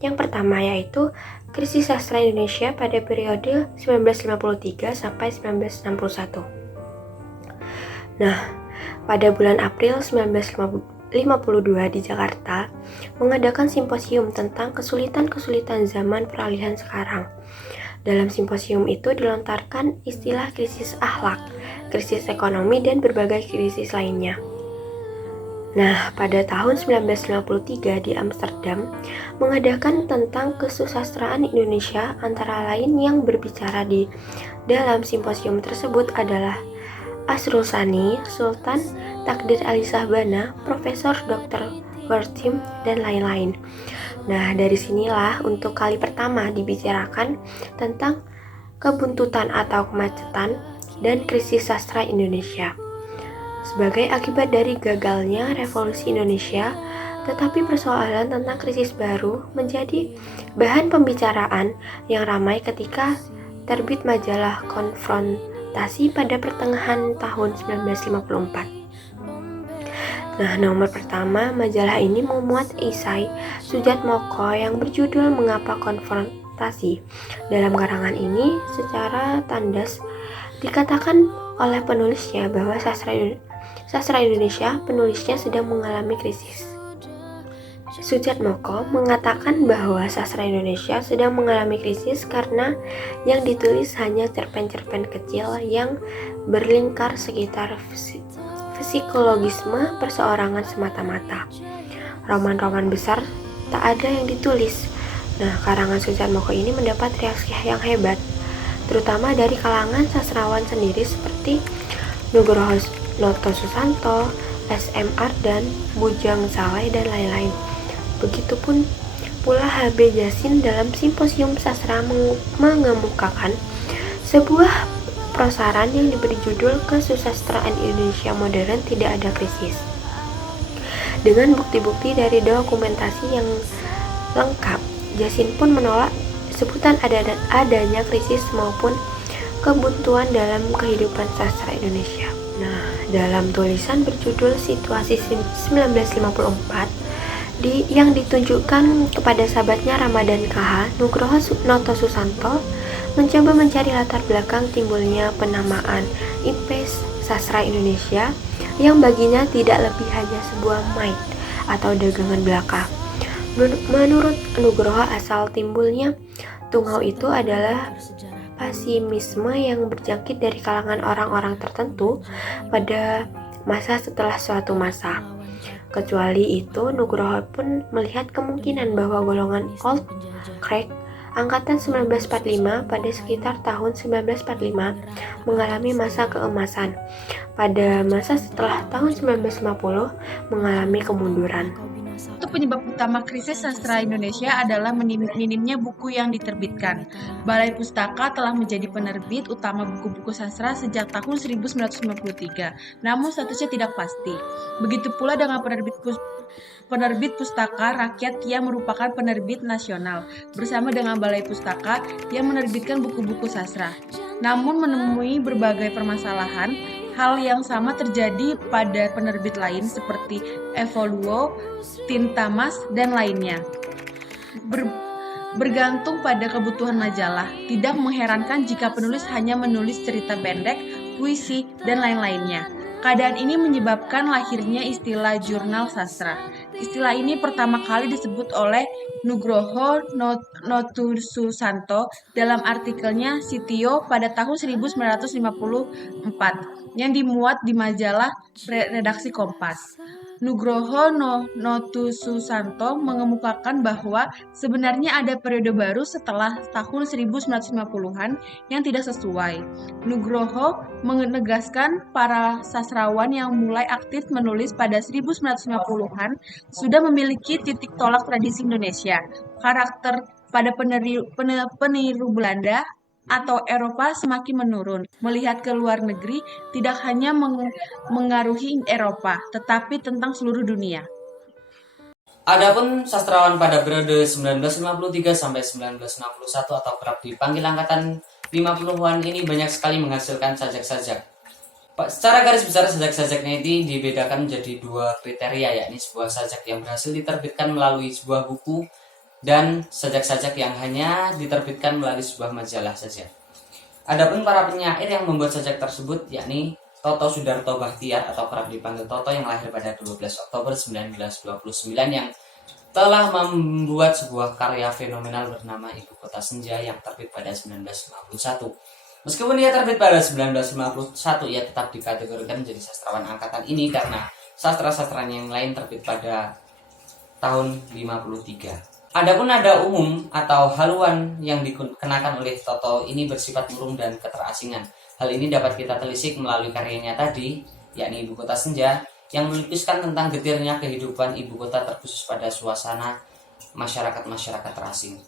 Yang pertama yaitu krisis sastra Indonesia pada periode 1953 sampai 1961. Nah, pada bulan April 1952 di Jakarta mengadakan simposium tentang kesulitan-kesulitan zaman peralihan sekarang. Dalam simposium itu dilontarkan istilah krisis akhlak, krisis ekonomi, dan berbagai krisis lainnya. Nah, pada tahun 1953 di Amsterdam mengadakan tentang kesusastraan Indonesia, antara lain yang berbicara di dalam simposium tersebut adalah Asrul Sani, Sultan Takdir Ali Sahbana, Profesor Dr. Werthim, dan lain-lain. Nah, dari sinilah untuk kali pertama dibicarakan tentang kebuntutan atau kemacetan dan krisis sastra Indonesia sebagai akibat dari gagalnya revolusi Indonesia, tetapi persoalan tentang krisis baru menjadi bahan pembicaraan yang ramai ketika terbit majalah Konfrontasi pada pertengahan tahun 1954. Nah, nomor pertama majalah ini memuat esai Sujatmoko yang berjudul Mengapa Konfrontasi. Dalam karangan ini, secara tandas dikatakan oleh penulisnya bahwa sastra Indonesia penulisnya sedang mengalami krisis. Sujatmoko mengatakan bahwa sastra Indonesia sedang mengalami krisis karena yang ditulis hanya cerpen-cerpen kecil yang berlingkar sekitar psikologisme perseorangan semata-mata. Roman-roman besar tak ada yang ditulis. Nah, karangan Sujatmoko ini mendapat reaksi yang hebat, terutama dari kalangan sastrawan sendiri seperti Nugroho Noto Susanto, S.M. Ardan, Bujang Saleh, dan lain-lain. Begitupun pula H.B. Jasin dalam Simposium Sastra mengemukakan sebuah prosaran yang diberi judul Kesusastraan Indonesia Modern Tidak Ada Krisis. Dengan bukti-bukti dari dokumentasi yang lengkap, Jasin pun menolak sebutan adanya krisis maupun kebuntuan dalam kehidupan sastra Indonesia. Nah, dalam tulisan berjudul Situasi 1954 yang ditunjukkan kepada sahabatnya Ramadan KH, Nugroho Noto Susanto mencoba mencari latar belakang timbulnya penamaan IPES Sastra Indonesia yang baginya tidak lebih hanya sebuah maid atau dagangan belaka. Menurut Nugroho, asal timbulnya tungau itu adalah pesimisme yang berjangkit dari kalangan orang-orang tertentu pada masa setelah suatu masa. Kecuali itu, Nugroho pun melihat kemungkinan bahwa golongan Old Crack angkatan 1945 pada sekitar tahun 1945 mengalami masa keemasan. Pada masa setelah tahun 1950 mengalami kemunduran. Satu penyebab utama krisis sastra Indonesia adalah minimnya buku yang diterbitkan. Balai Pustaka telah menjadi penerbit utama buku-buku sastra sejak tahun 1993, namun statusnya tidak pasti. Begitu pula dengan penerbit Pustaka Rakyat yang merupakan penerbit nasional, bersama dengan Balai Pustaka yang menerbitkan buku-buku sastra. Namun menemui berbagai permasalahan. Hal yang sama terjadi pada penerbit lain seperti Evoluo, Tintamas, dan lainnya. Bergantung pada kebutuhan majalah, tidak mengherankan jika penulis hanya menulis cerita pendek, puisi, dan lain-lainnya. Keadaan ini menyebabkan lahirnya istilah jurnal sastra. Istilah ini pertama kali disebut oleh Nugroho Noto Susanto dalam artikelnya Sitio pada tahun 1954 yang dimuat di majalah redaksi Kompas. Nugroho Noto Susanto mengemukakan bahwa sebenarnya ada periode baru setelah tahun 1950-an yang tidak sesuai. Nugroho menegaskan para sastrawan yang mulai aktif menulis pada 1950-an sudah memiliki titik tolak tradisi Indonesia. Karakter pada peniru Belanda atau Eropa semakin menurun. Melihat ke luar negeri tidak hanya mengaruhi Eropa, tetapi tentang seluruh dunia. Adapun sastrawan pada periode 1953 sampai 1961 atau kerap dipanggil angkatan 50-an ini banyak sekali menghasilkan sajak-sajak. Secara garis besar sajak-sajaknya ini dibedakan menjadi dua kriteria, yakni sebuah sajak yang berhasil diterbitkan melalui sebuah buku dan sajak-sajak yang hanya diterbitkan melalui sebuah majalah saja. Adapun para penyair yang membuat sajak tersebut yakni Toto Sudarto Bahtiar atau kerap dipanggil Toto yang lahir pada 12 Oktober 1929 yang telah membuat sebuah karya fenomenal bernama Ibu Kota Senja yang terbit pada 1951. Meskipun ia terbit pada 1951, ia tetap dikategorikan menjadi sastrawan angkatan ini karena sastra-sastranya yang lain terbit pada tahun 53. Adapun nada umum atau haluan yang dikenakan oleh Toto ini bersifat murung dan keterasingan. Hal ini dapat kita telisik melalui karyanya tadi, yakni Ibu Kota Senja, yang melukiskan tentang getirnya kehidupan ibu kota terkhusus pada suasana masyarakat-masyarakat terasing.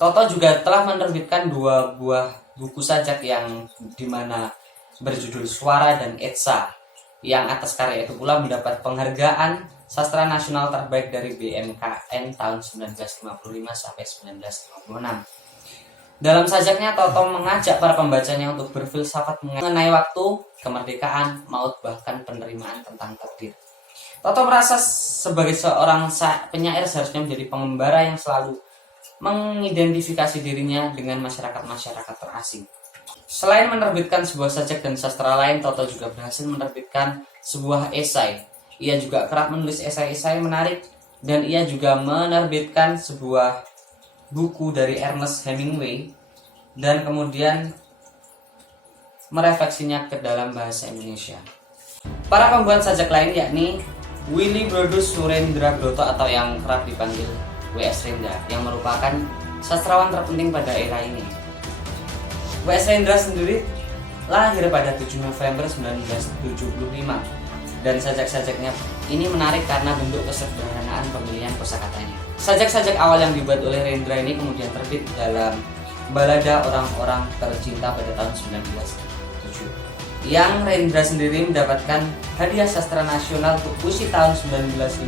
Toto juga telah menerbitkan 2 buah buku sajak yang dimana berjudul Suara dan Etsa, yang atas karya itu pula mendapat penghargaan Sastra Nasional Terbaik dari BMKN tahun 1955 sampai 1956. Dalam sajaknya, Toto mengajak para pembacanya untuk berfilsafat mengenai waktu, kemerdekaan, maut, bahkan penerimaan tentang takdir. Toto merasa sebagai seorang penyair seharusnya menjadi pengembara yang selalu mengidentifikasi dirinya dengan masyarakat-masyarakat terasing. Selain menerbitkan sebuah sajak dan sastra lain, Toto juga berhasil menerbitkan sebuah esai. Ia juga kerap menulis esai-esai menarik dan ia juga menerbitkan sebuah buku dari Ernest Hemingway dan kemudian merefleksinya ke dalam bahasa Indonesia. Para pembuat sajak lain yakni Willy Brodus Surendra Broto atau yang kerap dipanggil W.S. Rendra yang merupakan sastrawan terpenting pada era ini. W.S. Rendra sendiri lahir pada 7 November 1975 dan sajak-sajaknya ini menarik karena bentuk kesederhanaan pemilihan kosakatanya. Sajak-sajak awal yang dibuat oleh Rendra ini kemudian terbit dalam Balada Orang-orang Tercinta pada tahun 1907. Yang Rendra sendiri mendapatkan hadiah sastra nasional untuk puisi tahun 1955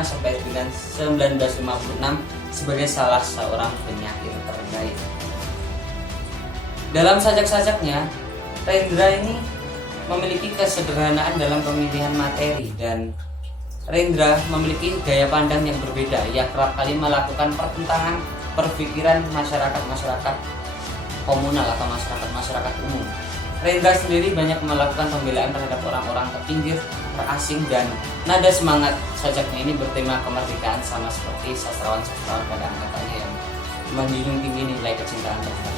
sampai dengan 1956 sebagai salah seorang penyair terbaik. Dalam sajak-sajaknya, Rendra ini memiliki kesederhanaan dalam pemilihan materi dan Rendra memiliki gaya pandang yang berbeda. Ia kerap kali melakukan pertentangan perpikiran masyarakat-masyarakat komunal atau masyarakat-masyarakat umum. Rendra sendiri banyak melakukan pembelaan terhadap orang-orang terpinggir, terasing, dan nada semangat sajaknya ini bertema kemerdekaan sama seperti sastrawan-sastrawan pada angkatannya yang menjunjung tinggi nilai kecintaan terhadap.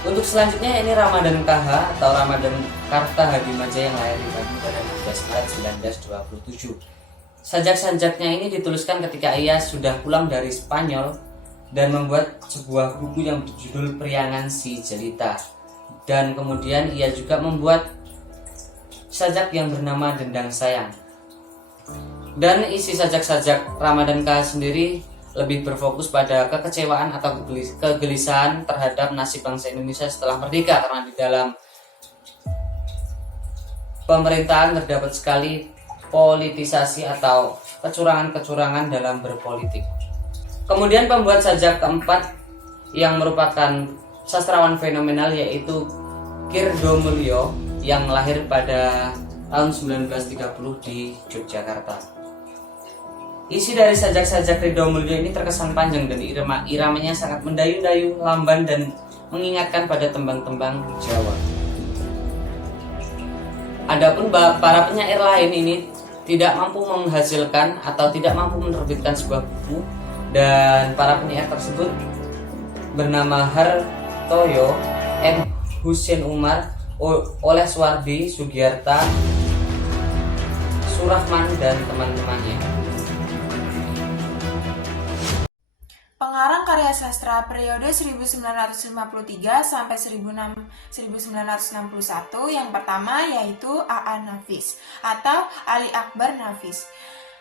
Untuk selanjutnya ini Ramadan KH atau Ramadan Karta Hadimaja yang lahir di Bandung pada 15 Maret 1927. Sajak-sajaknya ini dituliskan ketika ia sudah pulang dari Spanyol dan membuat sebuah buku yang berjudul Priangan Si Jelita. Dan kemudian ia juga membuat sajak yang bernama Dendang Sayang. Dan isi sajak-sajak Ramadan KH sendiri lebih berfokus pada kekecewaan atau kegelisahan terhadap nasib bangsa Indonesia setelah merdeka, karena di dalam pemerintahan terdapat sekali politisasi atau kecurangan-kecurangan dalam berpolitik. Kemudian pembuat sajak keempat yang merupakan sastrawan fenomenal yaitu Kirdo Mulyo yang lahir pada tahun 1930 di Yogyakarta. Isi dari sajak-sajak Ridho Mulyo ini terkesan panjang dan iramanya sangat mendayu-dayu, lamban dan mengingatkan pada tembang-tembang Jawa. Adapun para penyair lain ini tidak mampu menghasilkan atau tidak mampu menerbitkan sebuah buku, dan para penyair tersebut bernama Hartoyo, M. Husein Umar, Oleh Suwardi, Sugiarta, Surahman, dan teman-temannya. Pengarang karya sastra periode 1953 sampai 1961 yang pertama yaitu A.A. Nafis atau Ali Akbar Nafis.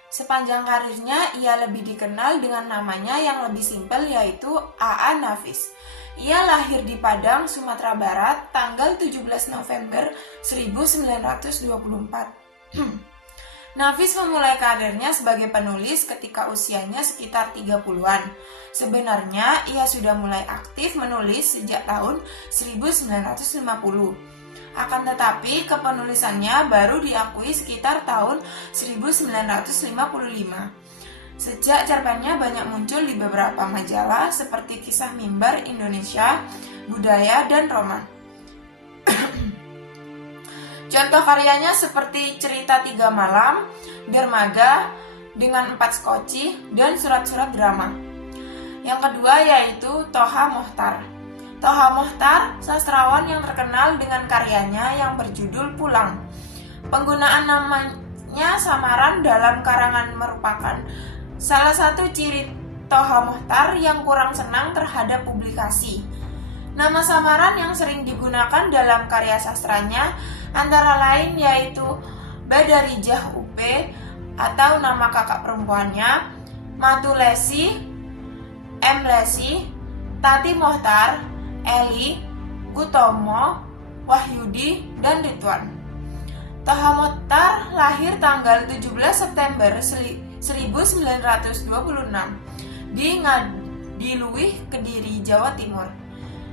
Sepanjang karirnya ia lebih dikenal dengan namanya yang lebih simpel yaitu A.A. Nafis. Ia lahir di Padang, Sumatera Barat tanggal 17 November 1924. Nafis memulai karirnya sebagai penulis ketika usianya sekitar 30-an. Sebenarnya ia sudah mulai aktif menulis sejak tahun 1950. Akan tetapi kepenulisannya baru diakui sekitar tahun 1955. Sejak cerpennya banyak muncul di beberapa majalah seperti Kisah Mimbar Indonesia, Budaya, dan Roman. Contoh karyanya seperti Cerita Tiga Malam, Dermaga, Dengan Empat Skoci, dan surat-surat drama. Yang kedua yaitu Toha Mohtar. Toha Mohtar, sastrawan yang terkenal dengan karyanya yang berjudul Pulang. Penggunaan namanya samaran dalam karangan merupakan salah satu ciri Toha Mohtar yang kurang senang terhadap publikasi. Nama samaran yang sering digunakan dalam karya sastranya antara lain yaitu Badarijah UP atau nama kakak perempuannya, Matu Lesi, M. Lesi, Tati Mohtar, Eli, Gutomo, Wahyudi, dan Ridwan. Toha Mohtar lahir tanggal 17 September 1926 di Ngadiluih, Kediri, Jawa Timur.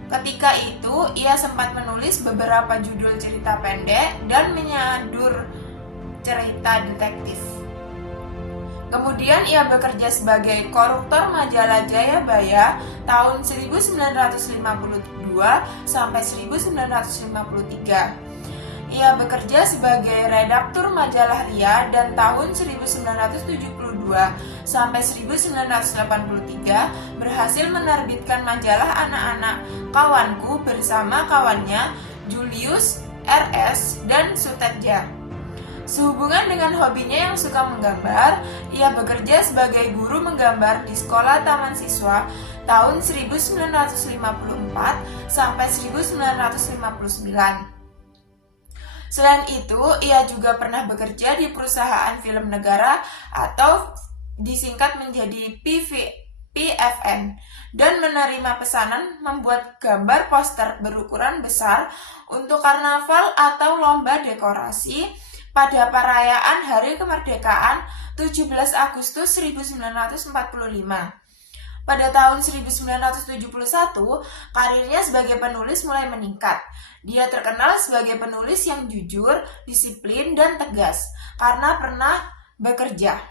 Ketika itu, ia sempat menulis beberapa judul cerita pendek dan menyadur cerita detektif. Kemudian ia bekerja sebagai koruptor majalah Jayabaya tahun 1952 sampai 1953. Ia bekerja sebagai redaktur majalah Ria dan tahun 1972 sampai 1983 berhasil menerbitkan majalah anak-anak Kawanku bersama kawannya Julius, RS, dan Sutetja. Sehubungan dengan hobinya yang suka menggambar, ia bekerja sebagai guru menggambar di Sekolah Taman Siswa tahun 1954 sampai 1959. Selain itu, ia juga pernah bekerja di perusahaan film negara atau disingkat menjadi PFN dan menerima pesanan membuat gambar poster berukuran besar untuk karnaval atau lomba dekorasi pada perayaan Hari Kemerdekaan 17 Agustus 1945. Pada tahun 1971, karirnya sebagai penulis mulai meningkat. Dia terkenal sebagai penulis yang jujur, disiplin, dan tegas karena pernah bekerja.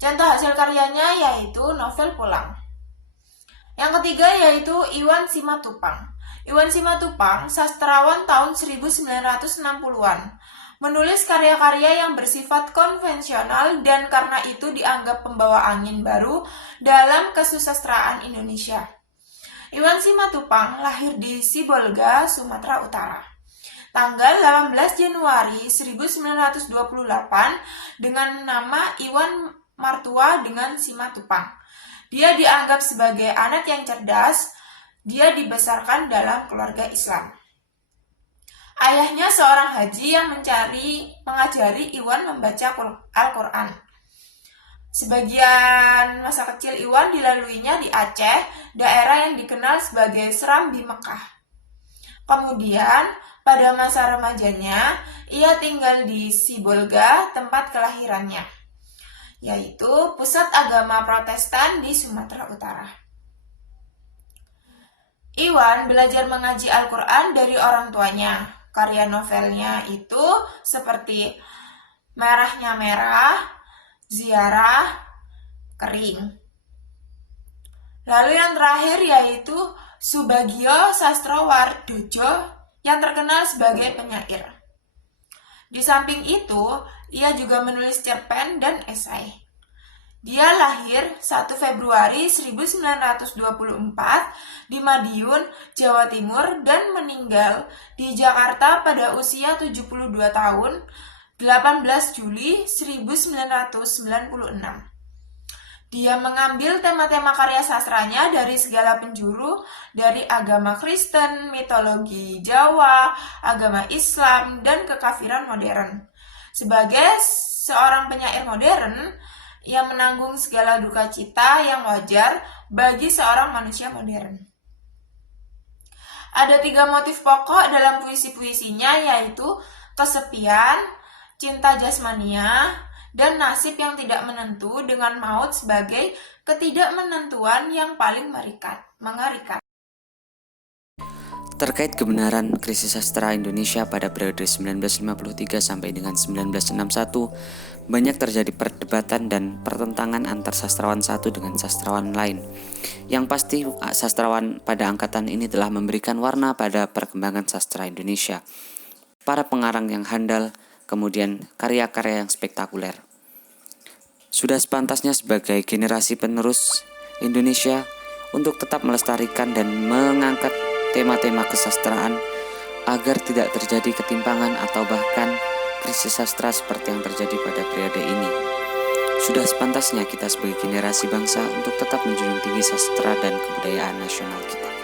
Contoh hasil karyanya yaitu novel Pulang. Yang ketiga yaitu Iwan Simatupang. Iwan Simatupang, sastrawan tahun 1960-an. Menulis karya-karya yang bersifat konvensional dan karena itu dianggap pembawa angin baru dalam kesusastraan Indonesia. Iwan Simatupang lahir di Sibolga, Sumatera Utara. Tanggal 18 Januari 1928 dengan nama Iwan Martua dengan Simatupang. Dia dianggap sebagai anak yang cerdas. Dia dibesarkan dalam keluarga Islam. Ayahnya seorang haji yang mengajari Iwan membaca Al-Quran. Sebagian masa kecil Iwan dilaluinya di Aceh, daerah yang dikenal sebagai Serambi Mekah. Kemudian, pada masa remajanya, ia tinggal di Sibolga, tempat kelahirannya, yaitu pusat agama Protestan di Sumatera Utara. Iwan belajar mengaji Al-Quran dari orang tuanya. Karya novelnya itu seperti Merahnya Merah, Ziarah, Kering. Lalu yang terakhir yaitu Subagio Sastrowardojo yang terkenal sebagai penyair. Di samping itu, ia juga menulis cerpen dan esai. Dia lahir 1 Februari 1924 di Madiun, Jawa Timur dan meninggal di Jakarta pada usia 72 tahun 18 Juli 1996. Dia mengambil tema-tema karya sastranya dari segala penjuru, dari agama Kristen, mitologi Jawa, agama Islam, dan kekafiran modern. Sebagai seorang penyair modern, ia menanggung segala duka cita yang wajar bagi seorang manusia modern. Ada 3 motif pokok dalam puisi-puisinya yaitu kesepian, cinta jasmania, dan nasib yang tidak menentu dengan maut sebagai ketidakmenentuan yang paling mengerikan. Terkait kebenaran krisis sastra Indonesia pada periode 1953 sampai dengan 1961, banyak terjadi perdebatan dan pertentangan antar sastrawan satu dengan sastrawan lain. Yang pasti, sastrawan pada angkatan ini telah memberikan warna pada perkembangan sastra Indonesia. Para pengarang yang handal, kemudian karya-karya yang spektakuler. Sudah sepantasnya sebagai generasi penerus Indonesia untuk tetap melestarikan dan mengangkat tema-tema kesastraan agar tidak terjadi ketimpangan atau bahkan krisis sastra seperti yang terjadi pada periode ini. Sudah sepantasnya kita sebagai generasi bangsa untuk tetap menjunjung tinggi sastra dan kebudayaan nasional kita.